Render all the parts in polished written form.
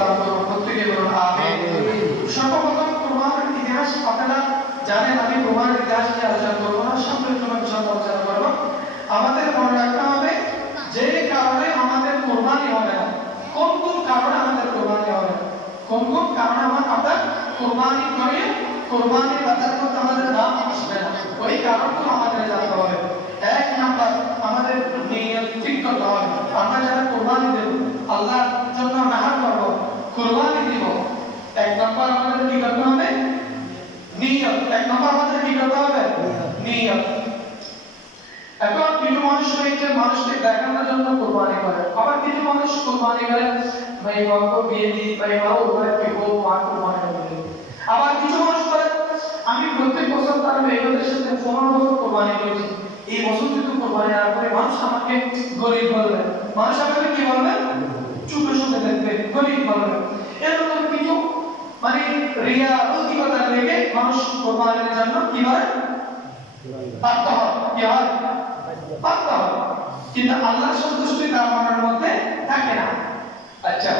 দান করুন। প্রত্যেকে বলুন আমিন। সর্বপ্রথম কুরবানির ইতিহাস আপনারা জানেন, আমি কুরবানির ইতিহাস নিয়ে আলোচনা করব না, সংক্ষিপ্ত বিষয় আলোচনা করব। আমাদের মনে রাখতে হবে যে কারণে আমাদের কুরবানি হবে না, কোন কোন কারণে আমাদের কুরবানি হবে, কোন কোন কারণে আমরা কুরবানি করে কুরবানির বাজার করতে আমাদের দাম আসবে না, ওই কারণগুলো আমাদের জানতে হবে। এক নাম্বার, আমাদের নিয়ত ঠিক করতে হবে। আমরা যারা কুরবানি দেব, আল্লাহর জন্য নাহার করব, কুরবানি দিব, এক নাম্বার আমাদের কি করতে হবে? নিয়ত। এক নাম্বার আমাদের কি করতে হবে? নিয়ত। এখন কিছু মানুষ রয়েছে মানুষকে দেখানোর জন্য কুরবানি করে, আবার কিছু মানুষ কুরবানি করে ভাই বাবা বিয়ে দিই, ভাই বাবা উপরে কেবল মা কুরবানি করে। আবার কিছু মানুষ করে আমি প্রত্যেক বছর তার মেয়েদের সাথে 15 বছর কুরবানি করেছি, এই বছর যদি কুরবানি না করে মানুষ আমাকে গরিব বলবে, মানুষ আমাকে কি বলবে? চুপে চুপে দেখবে, গরিব বলবে। এরকম কিছু মানে রিয়া অধিকতা লেগে মানুষ কুরবানির জন্য কি হয়? পারতে হয়, কি হয়? পারতে হয়, কিন্তু আল্লাহর সন্তুষ্টি তার মনের মধ্যে থাকে না। আচ্ছা,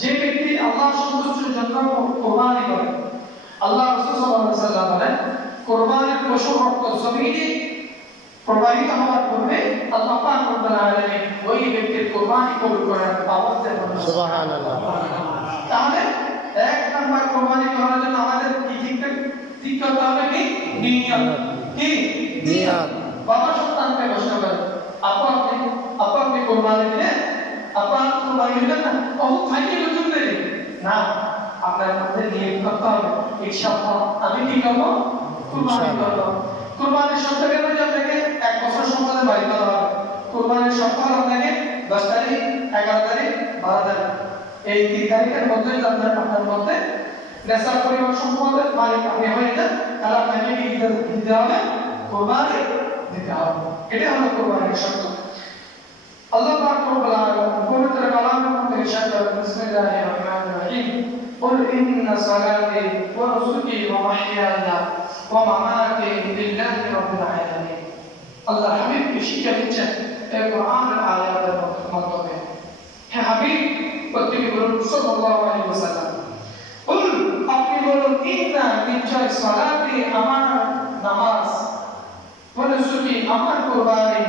যে ব্যক্তি আল্লাহর সন্তুষ্টির জন্য কুরবানি করে, আল্লাহ রাসূল সাল্লাল্লাহু আলাইহি ওয়াসাল্লাম বলেন কুরবানির পশুর রক্ত জমিনে প্রবাহিত হওয়ার পূর্বে আল্লাহ পাক রব্বুল আলামিন ওই ব্যক্তির কুরবানি কবুল করেন। আওয়াজ দেন সুবহানাল্লাহ। তাহলে এক নাম্বার কুরবানি করার জন্য আমাদের কি ঠিক করতে হবে? কি নিয়ত। কি নিয়ত? বাবা সন্তানকে প্রশ্ন করে আপনি কুরবানি দিলেন, আপনার কুরবানি দিলেন না, ও খাইতে লুচুন দেবে না, আপনার মধ্যে নিয়ত করতে হবে ইনশাআল্লাহ আমি কি করব? কুরবানি করব। কুরবানির শর্ত কেন যে আপনাকে 1 বছর সম্পদে বাড়ি করা হবে। কুরবানির শর্ত হলো আপনাকে 10 তারিখ, 11 তারিখ, 12 তারিখ, এই 3 তারিখের মধ্যে আপনার মধ্যে নেশা পরিমাণ সম্পদের মালিক আপনি হয়ে যান, তাহলে আপনাকে কি দিতে হবে? কুরবানি দিতে হবে। এটা হলো কুরবানির শর্ত। আল্লাহ পাক রব্বুল আলামিন পবিত্র কালামের মধ্যে ইরশাদ করেন, বিসমিল্লাহির রহমানির রহিম, কুল ইন্না সালাতি ওয়া নুসুকি ওয়া মাহইয়ায়া ওয়া মামাতি লিল্লাহি রাব্বিল আলামিন। আল্লাহ হাবিবকে শিক্ষা দিচ্ছেন এই কোরআনের আয়াতের মাধ্যমে। হে হাবিব, প্রত্যেকে বলুন সাল্লাল্লাহু আলাইহি ওয়াসাল্লাম, কুল আপনি বলুন ইন্না নিশ্চয় সালাতি আমার নামাজ, ওয়া নুসুকি আমার কুরবানি,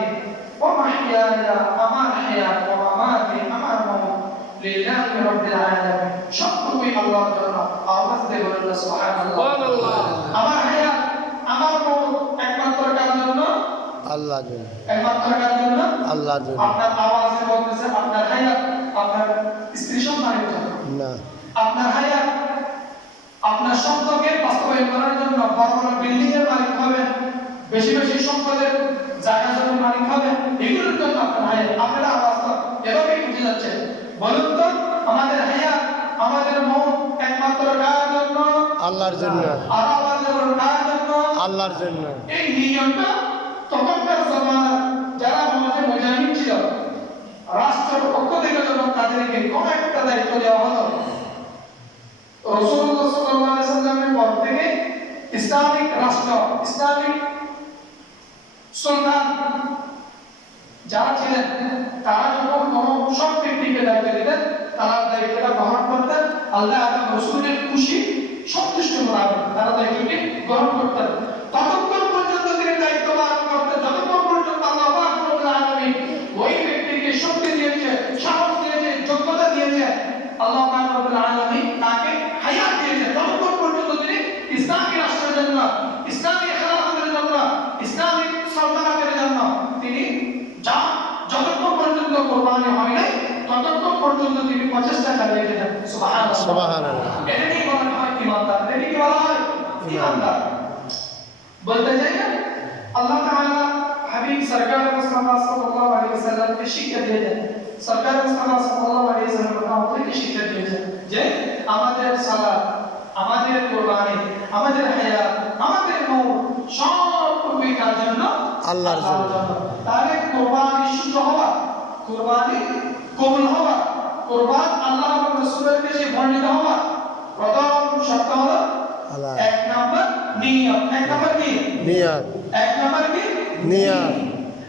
ওয়া মাহইয়ায়া আমার হায়াত, ওয়া মামাতি আমার মওত লিল্লাহি রাব্বিল আলামিন, সবটুকুই আল্লাহর জন্য। আওয়াজ দিয়ে বলুন সুবহানাল্লাহ। আমার হায়াত আমার মওত একমাত্র কার জন্য? আল্লাহর জন্য। একমাত্র কার জন্য? আল্লাহর জন্য। আপনার আওয়াজে বলতেছে আপনার হায়াত আপনার স্ত্রী সন্তানের জন্য না, আপনার হায়াত আপনার স্বপ্নকে বাস্তবায়ন করার জন্য বড় বড় বিল্ডিং এর মালিক হবেন, বেশি বেশি সম্পদের জায়গা জমির মালিক হবেন, এগুলোর জন্য আপনার হায়াত। আপনার আওয়াজ তো এভাবেই বুঝে যাচ্ছে। বলুন তো আমাদের হায়াত আমাদের মওত একমাত্র কার জন্য? আল্লাহর জন্য। আর আওয়াজে বলুন কার জন্য? আল্লাহর জন্য। এই নিয়মটা তখনকার জামানার যারা মুজাহিদ ছিল, রাষ্ট্রের পক্ষ থেকে যখন তাদেরকে কোন একটা দায়িত্ব দেওয়া হলো, রাসূলুল্লাহ সাল্লাল্লাহু আলাইহি ওয়াসাল্লামের পর থেকে ইসলামিক রাষ্ট্র, ইসলামিক সুলতান যারা ছিলেন, তারা যখন কোন সব ব্যক্তিকে দায়িত্ব দিতেন, তারা দায়িত্বটা গ্রহণ করতেন আল্লাহ এবং রাসূলের খুশি সন্তুষ্ট করার, তারা দায়িত্বটি গ্রহণ করতেন। ততক্ষণ পর্যন্ত তিনি দায়িত্ব পালন করতেন যতক্ষণ পর্যন্ত আল্লাহ পাক রব্বুল আলামিন ওই ব্যক্তিকে শক্তি দিয়েছে, সাহস দিয়েছে, যোগ্যতা দিয়েছে, আল্লাহ পাক রব্বুল আলামিন তাকে হায়াত দিয়েছে, ততক্ষণ পর্যন্ত তিনি ইসলামী রাষ্ট্রের জন্য, ইসলামী খেলাফতের জন্য, ইসলামিক সালতানাতের জন্য তিনি যতক্ষণ পর্যন্ত কুরবানি হয় নাই ততক্ষণ পর্যন্ত তিনি প্রচেষ্টা চালিয়ে যেতেন। সুবহানাল্লাহ সুবহানাল্লাহ। এটাই বলা হয় ইমানদার। এটাই কি বলা হয়? ইমানদার। বলতে চাই না আল্লাহ তাআলা হাবিব সরকার মুস্তাফা সাল্লাল্লাহু আলাইহি ওয়াসাল্লামকে শিক্ষা দিয়েছেন, সরকার মুস্তাফা সাল্লাল্লাহু আলাইহি ওয়াসাল্লাম আমাদেরকে শিক্ষা দিয়েছেন যে আমাদের সালাত, আমাদের কুরবানি, আমাদের হায়াত, আমাদের মওত সবটুকুই কার জন্য? আল্লাহর জন্য। তাহলে কুরবানি শুদ্ধ হওয়া, কুরবানি কবুল হওয়া, কুরবান আল্লাহ এবং রাসূলের কাছে বর্ণিত হওয়া প্রথম শর্ত হলো এক নাম্বার নিয়ত। এক নাম্বার কি? নিয়ত। এক নাম্বার কি? নিয়ত।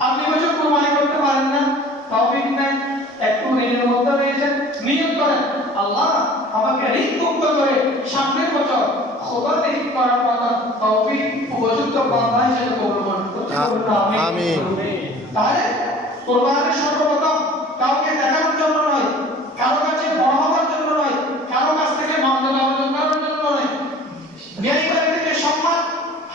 আপনি বলছো কুরবানি করতে পারেন না, তৌফিক নাই, একটু ঋণের মধ্যে রয়েছেন, নিয়ত করেন আল্লাহ আমাকে ঋণমুক্ত করে সামনের বছর খোদার ঈদ করার মতো তৌফিক উপযুক্ত বান্দা হিসেবে কবুল করুন। আমিন। তাহলে কোরবানি সর্বপ্রথম কাউকে দেখানোর জন্য নয়, কারো কাছে বড় হওয়ার জন্য নয়, কারো কাছ থেকে মর্যাদা অর্জন করার জন্য নয়, জ্ঞানী থেকে সম্মান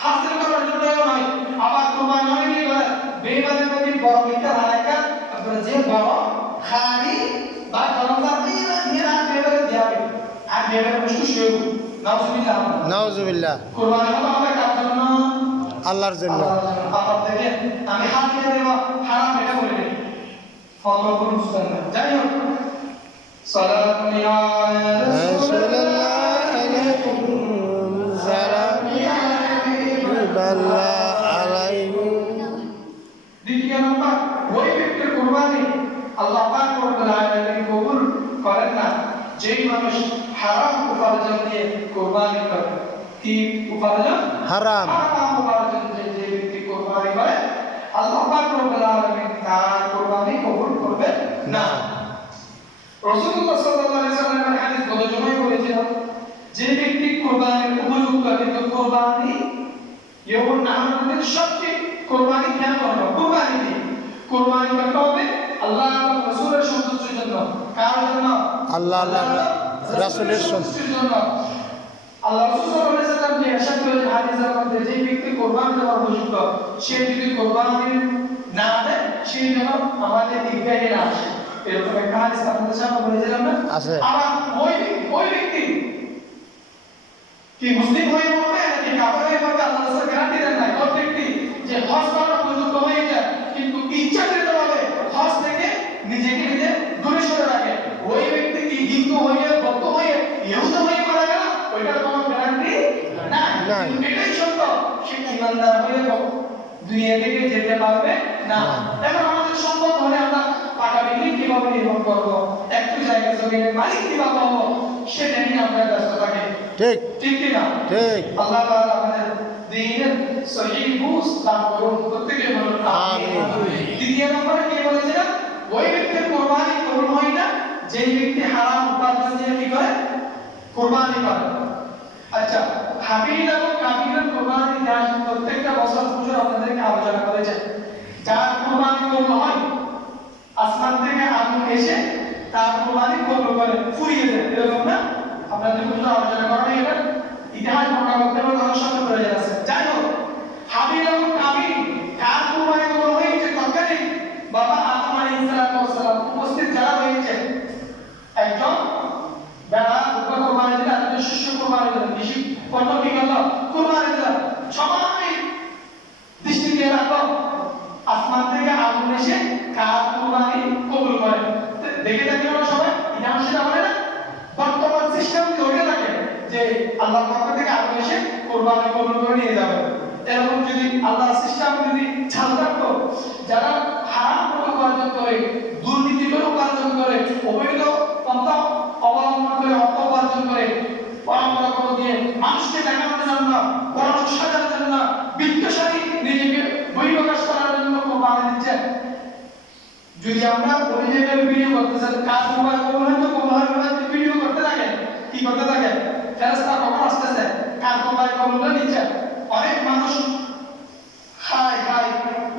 হাসিল করার জন্যও নয়। আবার কোরবানি অনেকেই বলে বেইমানের প্রতি বড় মিথ্যা হারাকা আপনারা যে বড় খালি বা জনজাতি এরা বেইমানের দিয়াবে আর বেইমানের মুশকিল শুয়ে নাউজুবিল্লাহ নাউজুবিল্লাহ। কোরবানি হলো আমাদের কার জন্য? আল্লাহর জন্য। আল্লাহ থেকে আমি হাত দিয়ে দেব হারাম এটা বলে নেই ফলো করুন বুঝতেন না। যাই হোক সালাতুন ইয়া রাসূলুল্লাহ আলাইকুম সালাম আলাইকুম। দ্বিতীয় নম্বর ওই ব্যক্তির কুরবানি আল্লাহ পাক রব্বুল আলামিন কবুল করেন না যেই মানুষ হারাম উপার্জন দিয়ে কুরবানি করে। কি উপার্জন? হারাম। হারাম উপার্জন দিয়ে যে ব্যক্তি কুরবানি করে আল্লাহ পাক রব্বুল আলামিন তার কুরবানি কবুল করবেন না। রাসূলুল্লাহ সাল্লাল্লাহু আলাইহি ওয়াসাল্লামের হাদিস গত জুমায় বলেছিলাম যে ব্যক্তি কুরবানির উপযুক্ত কিন্তু কুরবানি ইয়াউমুন নাহরের সবচেয়ে কুরবানি কেন করবে? কুরবানি দিয়ে কুরবানি করতে হবে আল্লাহ এবং রাসূলের সন্তুষ্টির জন্য। কার জন্য? আল্লাহ রাসূলের সন্তুষ্টির জন্য। আল্লাহ রাসূল সাল্লাল্লাহু আলাইহি ওয়াসাল্লাম যে ইরশাদ করেছেন হাদিসের মধ্যে যে ব্যক্তি কুরবানি দেওয়ার উপযুক্ত সে যদি কুরবানি না দেয় সে যেন আমাদের ঈদগাহে না আসে। এরকম একটা হাদিস আপনাদের সামনে বলেছিলাম না? আছে। আবার ওই ব্যক্তি কি মুসলিম হয়ে পড়বে নাকি কাফের হয়ে পড়বে আল্লাহ রাসূল গ্যারান্টি দেন নাই। ওই ব্যক্তি যে হজ করার উপযুক্ত হয়ে যায় কিন্তু ইচ্ছাকৃতভাবে হজ থেকে নিজেকে নিজে দূরে সরে রাখে, ওই ব্যক্তি কি হিন্দু হয়ে বৌদ্ধ হয়ে ইহুদি হয়ে মারা গেল ওইটার কোনো গ্যারান্টি নাই। এটাই সত্য সে ইমানদার হয়ে দুনিয়া থেকে যেতে পারবে না। এখন আমাদের সম্পদ হলে আমরা টাকা বিক্রি কিভাবে নির্মাণ করবো, একটু জায়গা জমিনের মালিক কিভাবে হবো সেটা নিয়ে আমরা ব্যস্ত থাকি। ঠিক ঠিক কিনা? ঠিক। আল্লাহ তাআলা আমাদের দ্বীনের সহিহ বুঝ দান করুন। প্রত্যেকে বলুন আমিন। দ্বিতীয় নম্বরে কি বলেছিলাম? ওই ব্যক্তির কুরবানি কবুল হয় না যে ব্যক্তি হারাম উপার্জন দিয়ে কি করে? কুরবানি করে। আচ্ছা, হাবিল এবং কাবিলের কুরবানি দেওয়া প্রত্যেকটা বছর হুজুর আপনাদেরকে আলোচনা করেছে। যার কুরবানি কবুল হয় আসমান থেকে আগুন এসে তার কুরবানি কবুল করে ফুরিয়ে দেয়, এরকম না? আপনাদের হুজুর আলোচনা করেন এটা ইতিহাস বর্ণনা করতে বলে আমার সামনে প্রয়োজন আছে। যাই হোক, হাবিল এবং কাবিল কার কুরবানি কবুল হয়েছে? তৎকালীন বাবা আদম আলাইহিস সালাম উপস্থিত যারা হয়েছে একজন বেড়া কুরবানি দিলেন, একজন শিশু কুরবানি দিলেন, বেশি পণ্য কি গেল কুরবানি দিলেন, সবাই দৃষ্টি দিয়ে রাখো আসমান থেকে আগুন এসে কার কুরবানি কবুল করে। দেখে থাকি আমরা সবাই ইতিহাস সেটা বলে না? বর্তমান সিস্টেম ধরে থাকে যে আল্লাহর পক্ষ থেকে আগুন এসে কুরবানি কবুল করে নিয়ে যাবে। এরকম যদি আল্লাহ সিস্টেম যদি চালু রাখতো, যারা হারাম উপার্জন করে, দুর্নীতি করে উপার্জন করে, অবৈধ পন্থা অবলম্বন করে অর্থ উপার্জন করে, পরম্পরা করে দিয়ে মানুষকে দেখানোর জন্য, বড়লোক সাজার জন্য, বিত্তশালী নিজেকে বহিঃপ্রকাশ করার জন্য কুরবানি দিচ্ছে। যদি আমরা ওই জায়গায় ভিডিও করতে চাই, কাজ মোবাইল কবুল হয় তো কবুল হয় না, ভিডিও করতে থাকে কি করতে থাকে? ফেরেশতা কখন আসতেছে কার মোবাইল কবুল হয়ে নিচ্ছে। অনেক মানুষ হাই হাই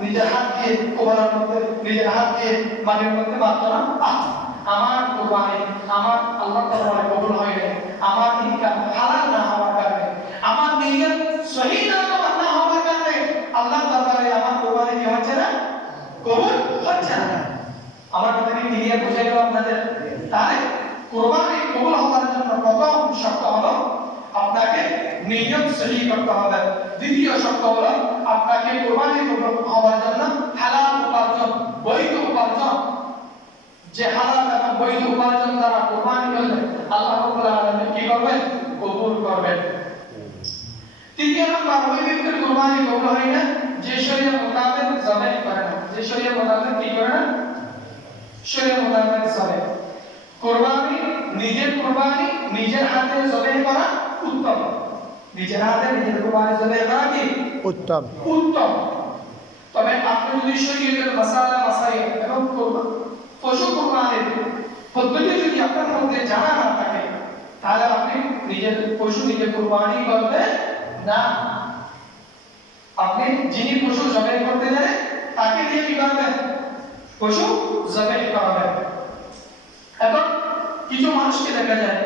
নিজের হাত দিয়ে কোরবানির মধ্যে নিজের হাত দিয়ে মাটির মধ্যে মারতো না, আমার কুরবানি আমার আল্লাহ তাআলা কবুল হয় না, আমার ইনকাম হালাল না হওয়ার কারণে, আমার নিয়ত সহিহ না হওয়ার কারণে আল্লাহ তাআলা আমার কুরবানি কি হচ্ছে না? কবুল হচ্ছে না। আমার কথা কি ক্লিয়ার বুঝে গেল আপনাদের? তাহলে কুরবানি কবুল হওয়ার জন্য প্রথম শর্ত হলো আপনাকে নিয়ত সহিহ করতে হবে। দ্বিতীয় শর্ত হলো আপনাকে কুরবানি কবুল হওয়ার জন্য হালাল উপার্জন, বৈধ উপার্জন, যে হালাল এবং বৈধ উপার্জন দ্বারা কুরবানি করলে আল্লাহ রাব্বুল আলামিন কি করবেন? কবুল করবেন। তৃতীয় নম্বর, ওই ব্যক্তির কুরবানি কবুল হয় না যে শরীয়ত মোতাবেক জবাই করে না। যে শরীয়ত মোতাবেক কি করে না? শরীয়ত মোতাবেক চলে। কুরবানি নিজের কুরবানি নিজের হাতে জবাই করা উত্তম। নিজের হাতে নিজের কুরবানি জবাই করা কি উত্তম? উত্তম। তবে আপনি যদি শরীয়তের মাসালা মাসাইল এবং পশু কুরবানির পদ্ধতি যদি আপনার মধ্যে জানা না থাকে পশু দিয়ে কুরবানি করবে না। আপনি যিনি পশু জবাই করতে জানেন তাকে দিয়ে কি করবেন? পশু জবাই করাবেন। এখন কিছু মানুষকে দেখা যায়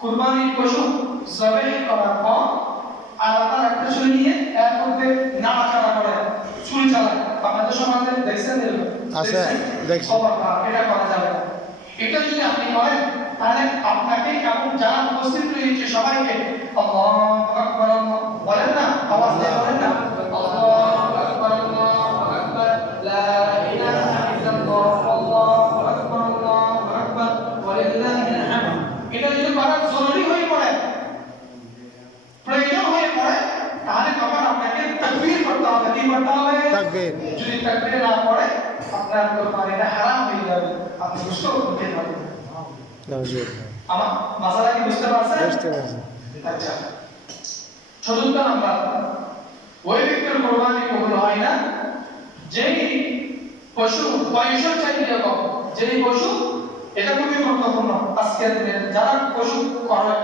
কুরবানির পশু জবাই করার পর আলাদা একটা ছুরি নিয়ে এর মধ্যে নাড়াচাড়া করে ছুরি চালায়। আপনাদের সমাজে দেখছেন এগুলো? আছে, দেখছি। খবরদার, এটা করা যাবে না। এটা যদি আপনি করেন তাহলে আপনাকে এবং যারা উপস্থিত রয়েছে সবাইকে আল্লাহু আকবার বলেন না, আওয়াজ দিয়ে বলেন না, আল্লাহু আকবার আল্লাহু আকবার লা ইলাহা ইল্লাল্লাহ আল্লাহু আকবার ওয়ালিল্লাহিল হামদ। এটা যদি করা জরুরি হয়ে পড়ে, প্রয়োজন হয়ে পড়ে, তাহলে তখন আপনাকে তাকবীর করতে হবে। কি করতে হবে? তাকবীর। যদি তাকবীর না পড়ে আপনার কুরবানিটা হারাম হয়ে যাবে, আপনি বুঝতে পারবেন। নাউজুবিল্লাহ। আমার মাসালা কি বুঝতে পারছেন? বুঝতে পারছি। আচ্ছা, চতুর্থ নাম্বার, ওই ব্যক্তির কুরবানি কবুল হয় না যেই পশু বয়সের চাইতে কম, যেই পশু, এটা খুবই গুরুত্বপূর্ণ আজকের দিনে যারা পশু করে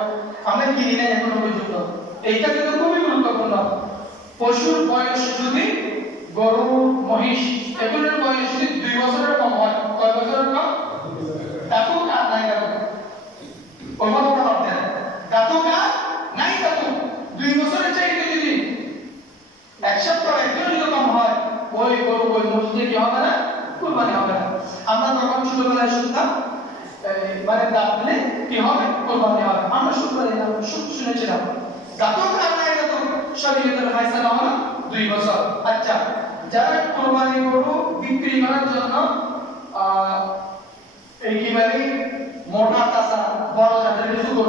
আমরা কিনি না এখনো পর্যন্ত, এইটা কিন্তু খুবই গুরুত্বপূর্ণ। পশুর বয়স যদি গরু, মহিষ এগুলোর বয়স যদি 2 বছরের কম হয়, কয় বছরের কম? দাঁতুক আর নাই দাঁতুক, ওইভাবে ভাবতেন দাঁতুক আর নাই দাঁতুক 2 বছরের চাইতে যদি 1 সপ্তাহ একদিন যদি কম হয়, ওই গরু ওই মহিষে কি হবে না? কুরবানি হবে না। আমরা তখন ছোটবেলায় শুনতাম মানে দাঁতলে কি হবে? কুরবানি হবে। আমরা শুনেছিলাম দাঁতুক আর নাই দাঁতুক শরীয়তের ফায়সালা হলো 2 বছর। আচ্ছা, যারা কুরবানি গরু বিক্রি করার জন্য এই কি বলে মোটা তাজা বড় জাতের কিছু